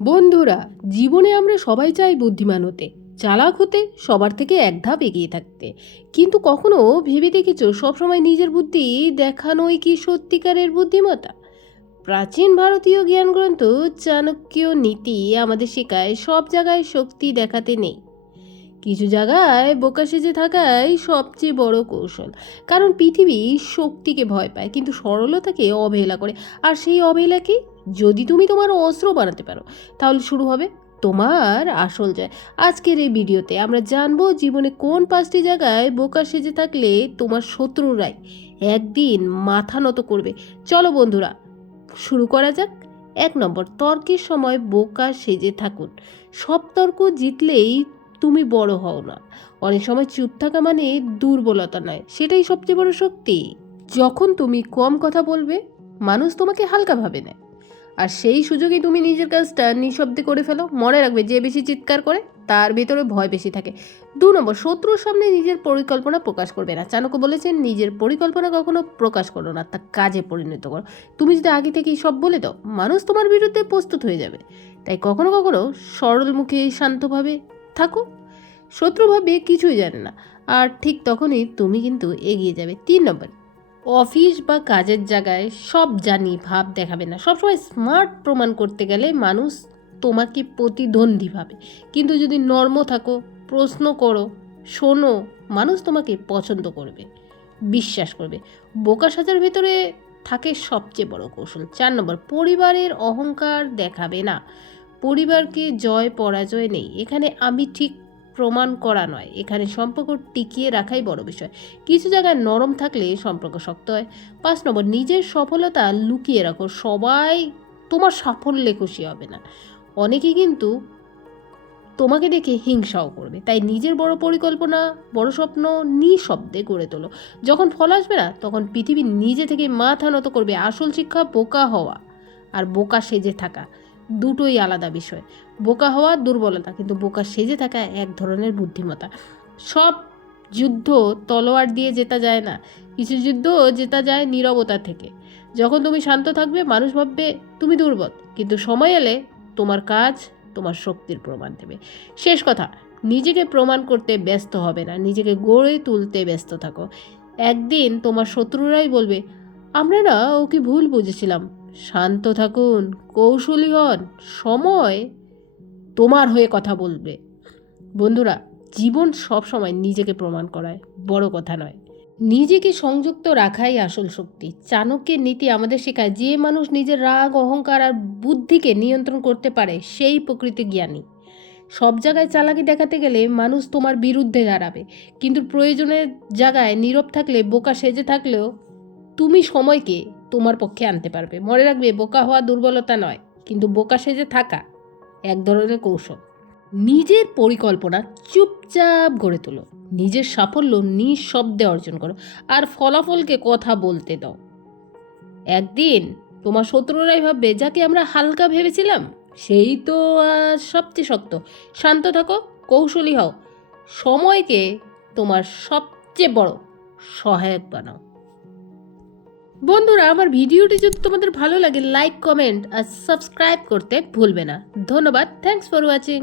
বন্ধুরা, জীবনে আমরা সবাই চাই বুদ্ধিমান হতে, চালাক হতে, সবার থেকে এক ধাপ এগিয়ে থাকতে। কিন্তু কখনো ভেবে দেখেছো সবসময় নিজের বুদ্ধি দেখানোই কি সত্যিকারের বুদ্ধিমত্তা? প্রাচীন ভারতীয় জ্ঞানগ্রন্থ চাণক্য নীতি আমাদের শেখায় সব জায়গায় শক্তি দেখাতে নেই, কিছু জায়গায় বোকা সেজে থাকাই সবচেয়ে বড় কৌশল। কারণ পৃথিবী শক্তিকে ভয় পায় কিন্তু সরলতাকে অবহেলা করে। আর সেই অবহেলাকে যদি তুমি তোমার অস্ত্র বানাতে পারো, তাহলে শুরু হবে তোমার আসল জয়। আজকের এই ভিডিওতে আমরা জানবো জীবনে কোন 5টি জায়গায় বোকা সেজে থাকলে তোমার শত্রুরাই একদিন মাথা নত করবে। চলো বন্ধুরা, শুরু করা যাক। 1 নম্বর, তর্কের সময় বোকা সেজে থাকুন। সব তর্ক জিতলেই তুমি বড় হও না। অনেক সময় চুপ থাকা মানে দুর্বলতা নয়, সেটাই সবচেয়ে বড় শক্তি। যখন তুমি কম কথা বলবে, মানুষ তোমাকে হালকা ভাবে নেয়, আর সেই সুযোগে তুমি নিজের কাজটা নিঃশব্দে করে ফেলো। মনে রাখবে, যে বেশি চিৎকার করে তার ভিতরে ভয় বেশি থাকে। 2 নম্বর, শত্রুর সামনে নিজের পরিকল্পনা প্রকাশ করবে না। চাণক্য বলেছেন, নিজের পরিকল্পনা কখনো প্রকাশ করো না, তা কাজে পরিণত করো। তুমি যদি আগে থেকেই সব বলে দাও, মানুষ তোমার বিরুদ্ধে প্রস্তুত হয়ে যাবে। তাই কখনো কখনো সরল মুখে শান্তভাবে থাকো। শত্রু ভাবে কিছুই জানে না, আর ঠিক তখনই তুমি কিন্তু এগিয়ে যাবে। 3 নম্বর, অফিস বা কাজের জায়গায় সব জানি ভাব দেখাবে না। সবসময় স্মার্ট প্রমাণ করতে গেলে মানুষ তোমাকে প্রতিদ্বন্দ্বী ভাবে। কিন্তু যদি নর্ম থাকো, প্রশ্ন করো, শোনো, মানুষ তোমাকে পছন্দ করবে, বিশ্বাস করবে। বোকা সাজার ভেতরে থাকে সবচেয়ে বড় কৌশল। 4 নম্বর, পরিবারের অহংকার দেখাবে না। পরিবারকে জয় পরাজয় নেই, এখানে আমি ঠিক প্রমাণ করা নয়, এখানে সম্পর্ক টিকিয়ে রাখাই বড় বিষয়। কিছু জায়গায় নরম থাকলে সম্পর্ক শক্ত হয়। 5 নম্বর, নিজের সফলতা লুকিয়ে রাখো। সবাই তোমার সাফল্যে খুশি হবে না, অনেকে কিন্তু তোমাকে দেখে হিংসাও করবে। তাই নিজের বড় পরিকল্পনা, বড় স্বপ্ন নিঃশব্দে গড়ে তোলো। যখন ফল আসবে না, তখন পৃথিবী নিজে থেকে মাথা নত করবে। আসল শিক্ষা বোকা হওয়া আর বোকা সেজে থাকা দুটোই আলাদা বিষয়। বোকা হওয়া দুর্বলতা, কিন্তু বোকা সেজে থাকা এক ধরনের বুদ্ধিমত্তা। সব যুদ্ধ তলোয়ার দিয়ে জেতা যায় না, কিছু যুদ্ধ জেতা যায় নীরবতা থেকে। যখন তুমি শান্ত থাকবে, মানুষ ভাববে তুমি দুর্বল, কিন্তু সময় এলে তোমার কাজ তোমার শক্তির প্রমাণ দেবে। শেষ কথা, নিজেকে প্রমাণ করতে ব্যস্ত হবে না, নিজেকে গড়ে তুলতে ব্যস্ত থাকো। একদিন তোমার শত্রুরাই বলবে, আমরা না ওকে ভুল বুঝেছিলাম। শান্ত থাকুন, কৌশলী হন, সময় তোমার হয়ে কথা বলবে। বন্ধুরা, জীবন সব সময় নিজেকে প্রমাণ করায়, বড় কথা নয়। নিজেকে সংযুক্ত রাখাই আসল শক্তি। চাণক্যের নীতি আমাদের শেখায়, যে মানুষ নিজের রাগ, অহংকার আর বুদ্ধিকে নিয়ন্ত্রণ করতে পারে সেই প্রকৃতি জ্ঞানী। সব জায়গায় চালাকি দেখাতে গেলে মানুষ তোমার বিরুদ্ধে দাঁড়াবে, কিন্তু প্রয়োজনের জায়গায় নীরব থাকলে, বোকা সেজে থাকলেও তুমি সময়কে তোমার পক্ষে আনতে পারবে। মনে রাখবে, বোকা হওয়া দুর্বলতা নয়, কিন্তু বোকা সেজে থাকা এক ধরনের কৌশল। নিজের পরিকল্পনা চুপচাপ গড়ে তোলো, নিজের সাফল্য নিঃশব্দে অর্জন করো, আর ফলাফলকে কথা বলতে দাও। একদিন তোমার শত্রুরাই ভাববে, যাকে আমরা হালকা ভেবেছিলাম সেই তো সবচেয়ে শক্ত। শান্ত থাকো, কৌশলী হও, সময়কে তোমার সবচেয়ে বড় সহায়ক বানাও। বন্ধুরা, আমার ভিডিওটি যদি তোমাদের ভালো লাগে, লাইক, কমেন্ট আর সাবস্ক্রাইব করতে ভুলবে না। ধন্যবাদ। Thanks for watching.